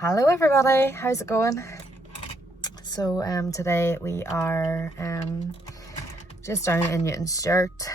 Hello everybody, how's it going? So today we are just down in Newton Stewart.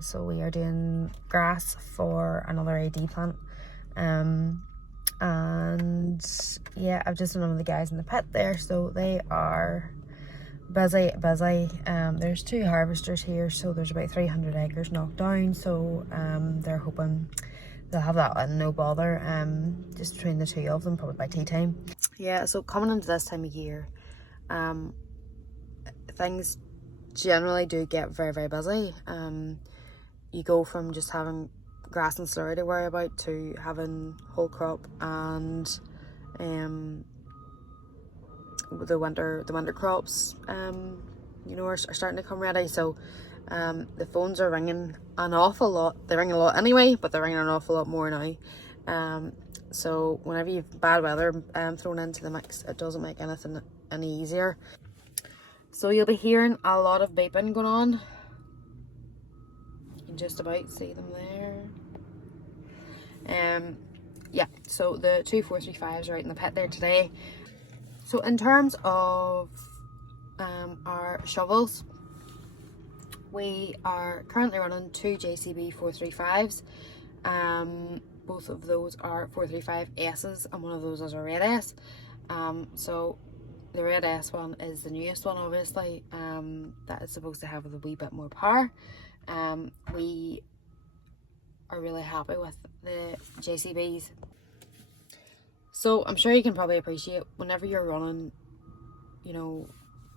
So we are doing grass for another AD plant. And yeah, I've just done with the guys in the pit there, so they are busy. There's 2 harvesters here, so there's about 300 acres knocked down, so they're hoping they'll have that and no bother, just between the 2 of them, probably by tea time. Yeah, so coming into this time of year, things generally do get very, very busy. You go from just having grass and slurry to worry about to having whole crop and the winter crops are starting to come ready. So the phones are ringing an awful lot. They ring a lot anyway, but they're ringing an awful lot more now. So whenever you've bad weather thrown into the mix, it doesn't make anything any easier. So you'll be hearing a lot of beeping going on. You can just about see them there. Yeah, so the 2 435s are out in the pit there today. So in terms of our shovels, we are currently running 2 JCB 435s. Both of those are 435S's and one of those is a red S. So the red S one is the newest one, obviously, that is supposed to have a wee bit more power. We are really happy with the JCBs. So I'm sure you can probably appreciate whenever you're running,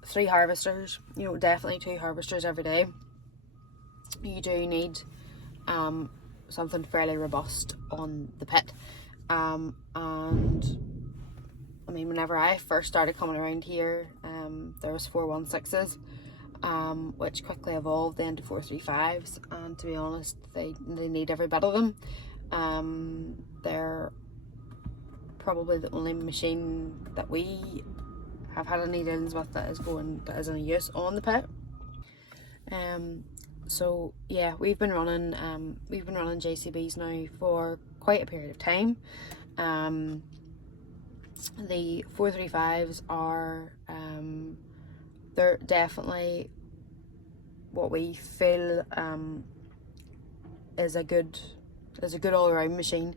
3 harvesters, definitely 2 harvesters every day, you do need something fairly robust on the pit. And I mean, whenever I first started coming around here, there was 416s, which quickly evolved into 435s, and to be honest, they need every bit of them. They're probably the only machine that we have had any dealings with that is in use on the pit. So yeah, we've been running JCBs now for quite a period of time. The 435s are they're definitely what we feel is a good all-around machine,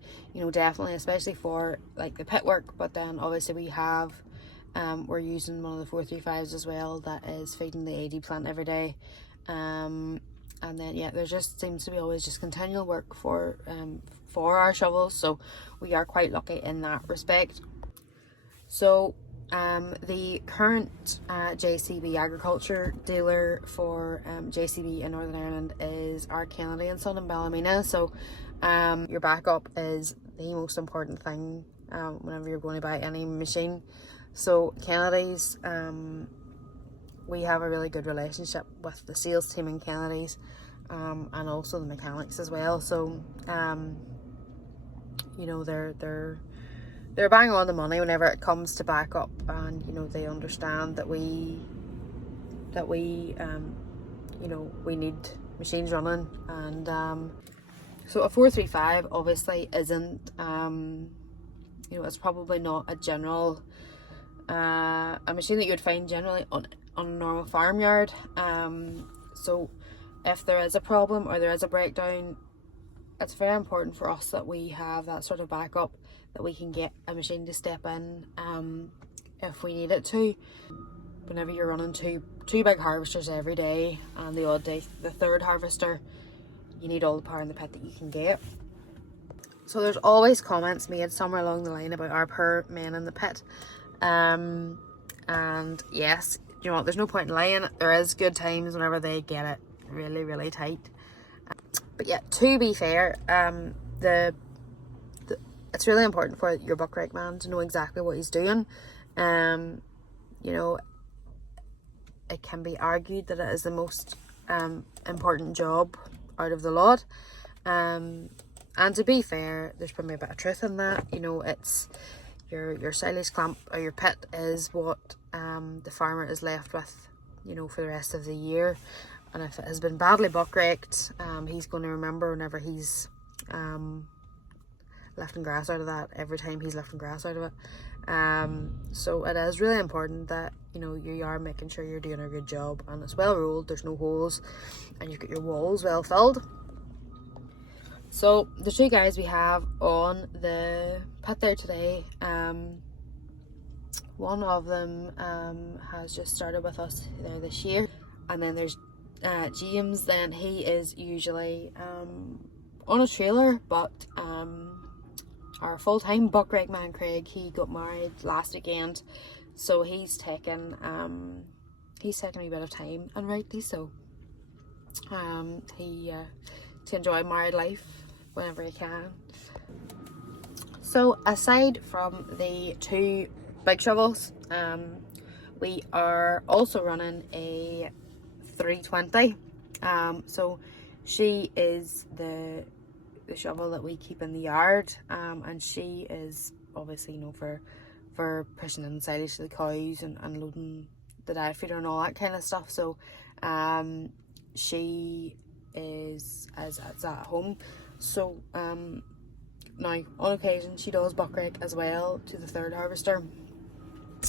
definitely, especially for like the pit work. But then obviously we're using one of the 435s as well that is feeding the AD plant every day. And then yeah, there just seems to be always just continual work for our shovels, so we are quite lucky in that respect. So the current JCB agriculture dealer for JCB in Northern Ireland is our Kennedy and Son in Ballymena. So your backup is the most important thing whenever you're going to buy any machine. So Kennedy's, we have a really good relationship with the sales team in Kennedy's, and also the mechanics as well. So they're bang on the money whenever it comes to backup, and they understand that we need machines running. And so a 435 obviously isn't it's probably not a general a machine that you would find generally on a normal farmyard. So if there is a problem or there is a breakdown, it's very important for us that we have that sort of backup, that we can get a machine to step in if we need it to. Whenever you're running two big harvesters every day, and the odd day the 3rd harvester, you need all the power in the pit that you can get. So there's always comments made somewhere along the line about our poor men in the pit. And yes, there's no point in lying. There is good times whenever they get it really, really tight. But yeah, to be fair, it's really important for your buckrake man to know exactly what he's doing. It can be argued that it is the most important job out of the lot. And to be fair, there's probably a bit of truth in that. It's your silage clamp or your pit is what the farmer is left with, for the rest of the year. And if it has been badly buckraked, he's going to remember whenever he's lifting grass out of that every time he's lifting grass out of it. So it is really important that, you know, you are making sure you're doing a good job and it's well rolled, there's no holes, and you've got your walls well filled. So the two guys we have on the pit there today, one of them has just started with us there this year, and then there's James. Then he is usually on a trailer, but our full-time buckrake man Craig, he got married last weekend, so he's taken a wee bit of time, and rightly so. To enjoy married life whenever he can. So aside from the two big shovels, we are also running a 320. So she is the shovel that we keep in the yard, and she is obviously, you know, for pushing in silage to the cows and loading the diet feeder and all that kind of stuff. So she is as at home. So now on occasion she does buckrake as well to the third harvester,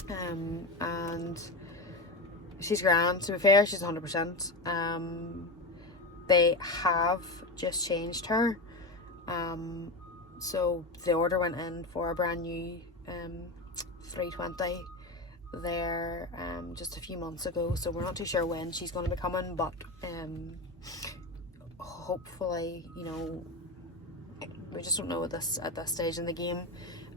and she's grand. To be fair, she's 100%. They have just changed her, so the order went in for a brand new 320 there just a few months ago, so we're not too sure when she's going to be coming, but hopefully, you know, we just don't know at this stage in the game.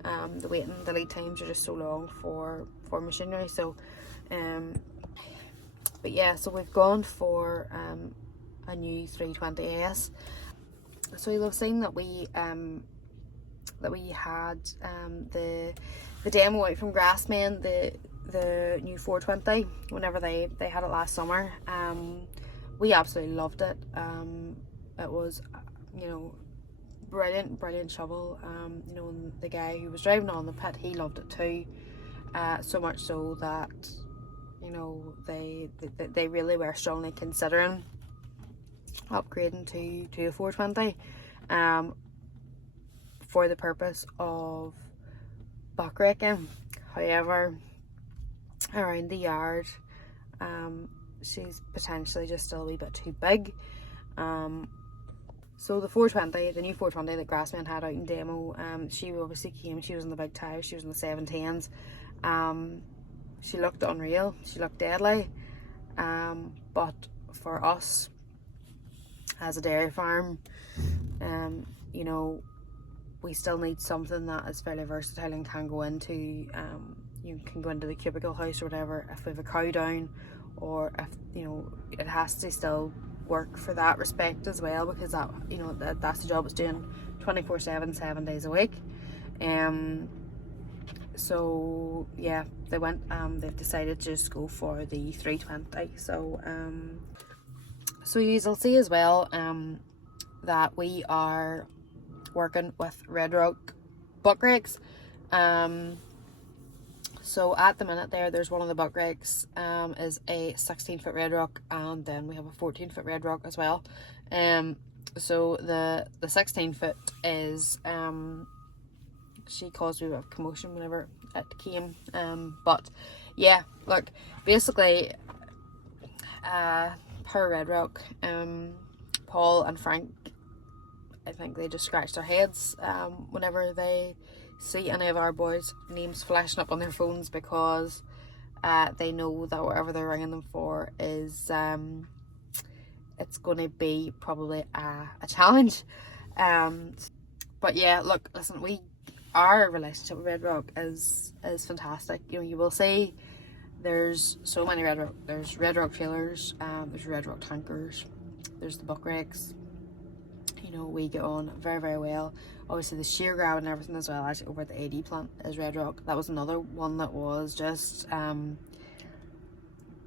The lead times are just so long for machinery. So but yeah, so we've gone for a new 320S. So you'll have seen that we had the demo out from Grassmen, the new 420, whenever they had it last summer. We absolutely loved it. It was, you know, brilliant shovel. You know, and the guy who was driving on the pit, he loved it too. So much so that, you know, they really were strongly considering upgrading to a 420 for the purpose of buckraking. However, around the yard, she's potentially just still a wee bit too big. So the 420, the new 420 that Grassman had out in demo, she obviously came, she was in the big tires, she was in the 710s. She looked unreal, she looked deadly, but for us as a dairy farm, you know, we still need something that is fairly versatile and can go into, you can go into the cubicle house or whatever if we have a cow down, or if, you know, it has to still work for that respect as well, because that, you know, that's the job it's doing 24/7, 7 days a week. So yeah, they've decided to just go for the 320. So so you'll see as well that we are working with Red Rock buckrakes. So at the minute there's one of the buckrakes is a 16-foot Red Rock, and then we have a 14-foot Red Rock as well. So the 16-foot is she caused me a bit of commotion whenever it came. But yeah, look, basically per Red Rock, Paul and Frank, I think they just scratch their heads whenever they see any of our boys' names flashing up on their phones, because they know that whatever they're ringing them for is it's going to be probably a challenge. But yeah, look, listen, our relationship with Red Rock is fantastic. You know, you will see there's so many Red Rock. There's Red Rock trailers, there's Red Rock tankers, there's the buckrakes. You know, we get on very, very well. Obviously the shear grab and everything as well, actually over at the AD plant is Red Rock. That was another one that was just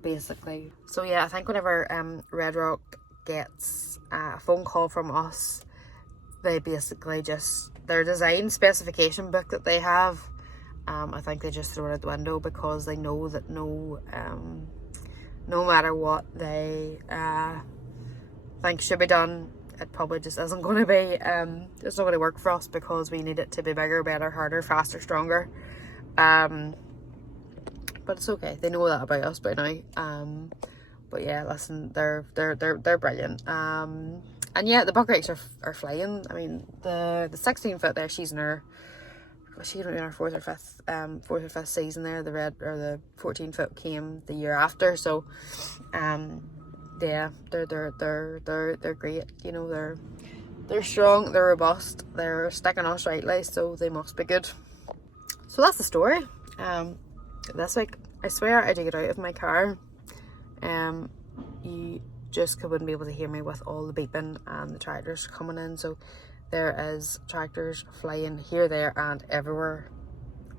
basically. So yeah, I think whenever Red Rock gets a phone call from us, they basically just, their design specification book that they have, I think they just throw it out the window, because they know that no matter what they think should be done, it probably just isn't going to be, it's not going to work for us because we need it to be bigger, better, harder, faster, stronger. But it's okay. They know that about us by now. But yeah, listen, they're brilliant. And yeah, the buckrakes are flying. I mean, the 16 foot there, she's in her fourth or fifth season there. The red, or the 14 foot came the year after. So, yeah, they're great. You know, they're strong, they're robust, they're sticking us rightly, so they must be good. So that's the story. This week, I swear I did get out of my car. You just wouldn't be able to hear me with all the beeping and the tractors coming in. So there is tractors flying here, there, and everywhere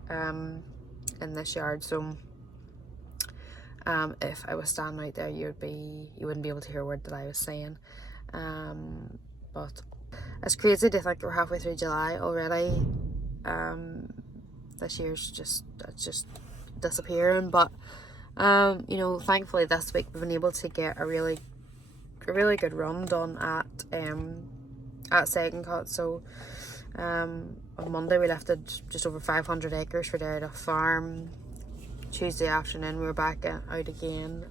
in this yard. So if I was standing out there, you wouldn't be able to hear a word that I was saying. But it's crazy to think we're halfway through July already. This year's just disappearing. But you know, thankfully this week we've been able to get a really good run done at Second Cut. So on Monday we lifted just over 500 acres for Derrida Farm. Tuesday afternoon we were back out again,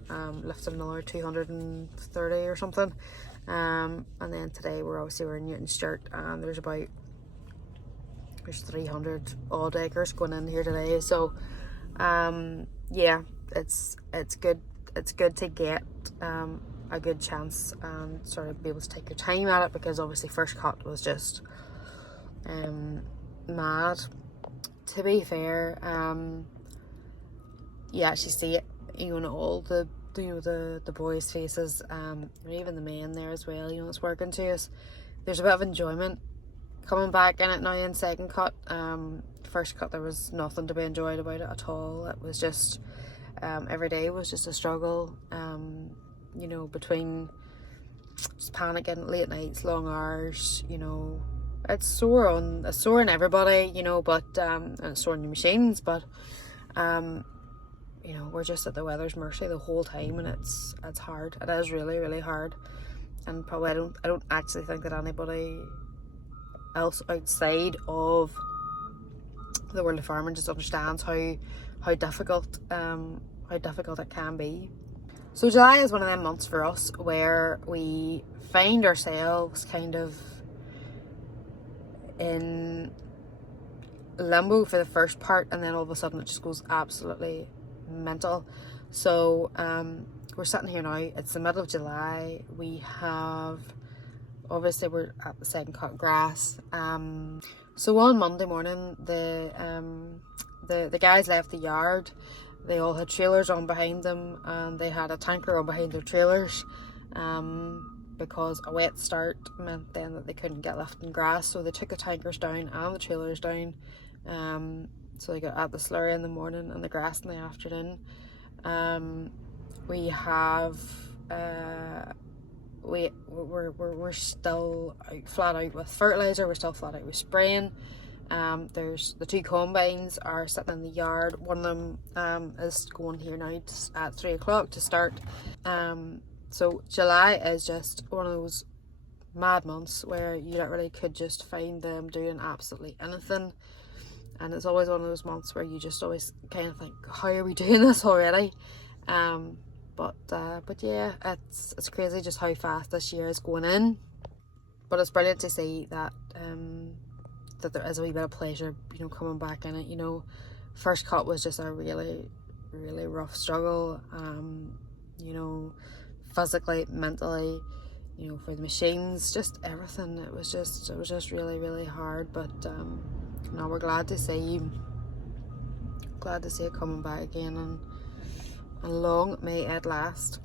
lifted another 230 or something, and then today we're in Newton Sturt, and there's 300 odd acres going in here today. So yeah, it's good to get a good chance and sort of be able to take your time at it, because obviously first cut was just mad, to be fair. You actually see it, you know, in all the boys' faces, and even the men there as well, you know, it's working to us. There's a bit of enjoyment coming back in it now in Second Cut. First cut, there was nothing to be enjoyed about it at all. It was just every day was just a struggle, you know, between just panicking, late nights, long hours, you know. It's sore on everybody, you know, but and it's sore on the machines, but you know, we're just at the weather's mercy the whole time, and it's hard. It is really hard, and probably I don't actually think that anybody else outside of the world of farming just understands how difficult it can be. So July is one of them months for us where we find ourselves kind of in limbo for the first part, and then all of a sudden it just goes absolutely mental. So we're sitting here now, it's the middle of July. We have, obviously we're at the Second Cut grass. So on Monday morning, the guys left the yard. They all had trailers on behind them, and they had a tanker on behind their trailers, because a wet start meant then that they couldn't get lifting grass. So they took the tankers down and the trailers down. So they got at the slurry in the morning and the grass in the afternoon. We have we're still flat out with fertilizer. We're still flat out with spraying. There's the two combines are sitting in the yard. One of them is going here now at 3 o'clock to start. So July is just one of those mad months where you literally could just find them doing absolutely anything. And it's always one of those months where you just always kind of think, how are we doing this already? But yeah, it's crazy just how fast this year is going in. But it's brilliant to see that that there is a wee bit of pleasure, you know, coming back in it. You know, first cut was just a really rough struggle. You know, physically, mentally, you know, for the machines, just everything. It was just really hard. But no, we're glad to see it coming back again, and long may it last.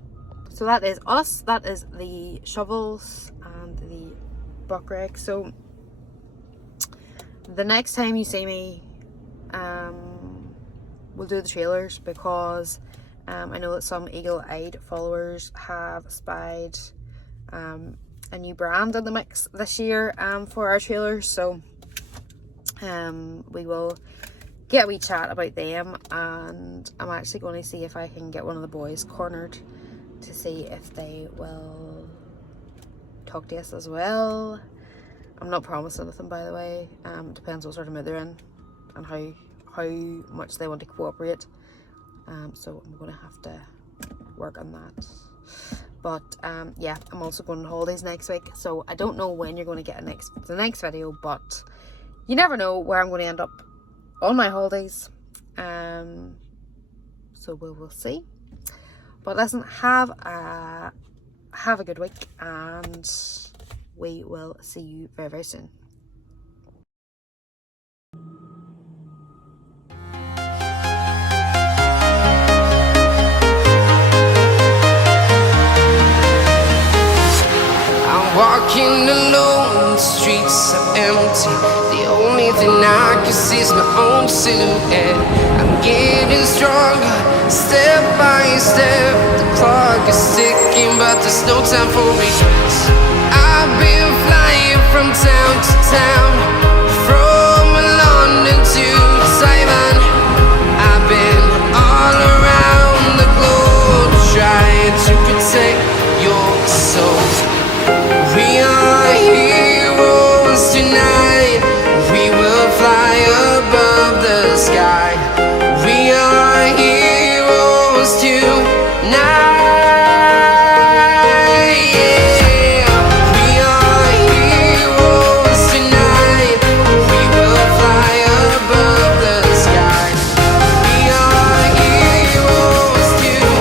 So that is us. That is the shovels and the buck rake. So the next time you see me, we'll do the trailers, because I know that some eagle-eyed followers have spied a new brand in the mix this year for our trailers. So we will get a wee chat about them, and I'm actually going to see if I can get one of the boys cornered to see if they will talk to us as well. I'm not promising anything, by the way. It depends what sort of mood they're in and how much they want to cooperate. So I'm gonna have to work on that. But yeah, I'm also going on holidays next week, so I don't know when you're going to get the next video, but you never know where I'm going to end up on my holidays. So we will see. But listen, have a good week, and we will see you very, very soon. Walking alone, the streets are empty. The only thing I can see is my own silhouette. I'm getting stronger, step by step. The clock is ticking, but there's no time for regrets. I've been flying from town to town, from London to Taiwan. I've been all around the globe, trying to protect your soul. We are heroes tonight. We will fly above the sky. We are heroes tonight. Yeah. We are heroes tonight. We will fly above the sky. We are heroes tonight.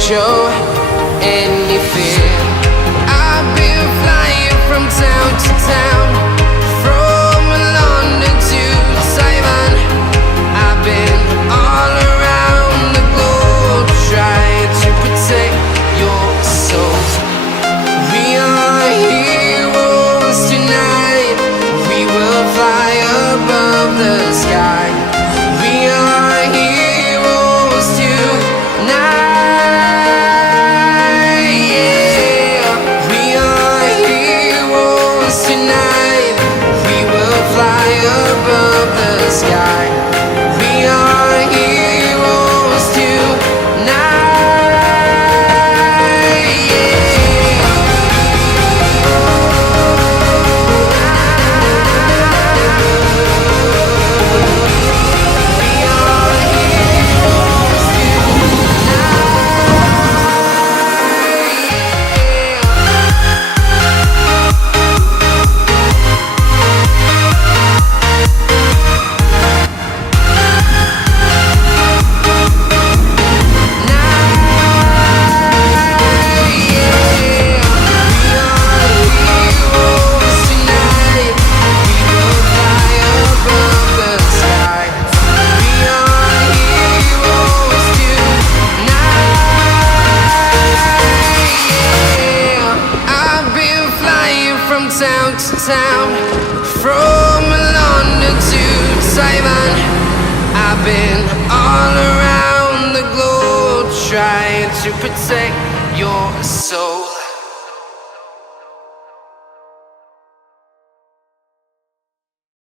Show any fear. I've been flying from town to town, from London to Taiwan. I've been all around the globe, trying to protect your soul. We are heroes tonight. We will fly above the sky. We are heroes tonight. Tonight, we will fly above the sky. We are heroes tonight. Town to town, from London to Taiwan. I've been all around the globe, trying to protect your